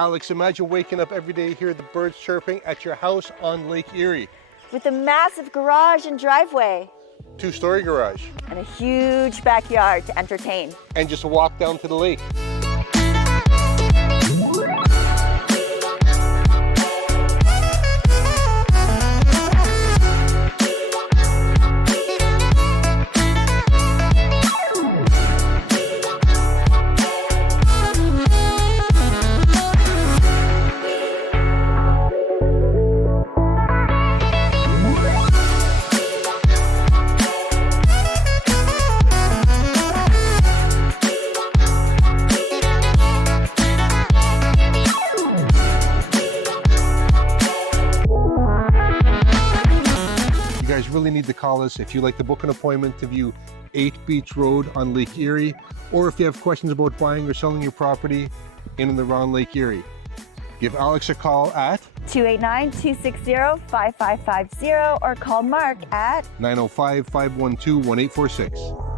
Alex, imagine waking up every day, hear the birds chirping at your house on Lake Erie. With a massive garage and driveway. 2-story garage. And a huge backyard to entertain. And just a walk down to the lake. You guys really need to call us if you'd like to book an appointment to view 8 Beach Road on Lake Erie, or if you have questions about buying or selling your property in and around Lake Erie. Give Alex a call at 289-260-5550 or call Mark at 905-512-1846.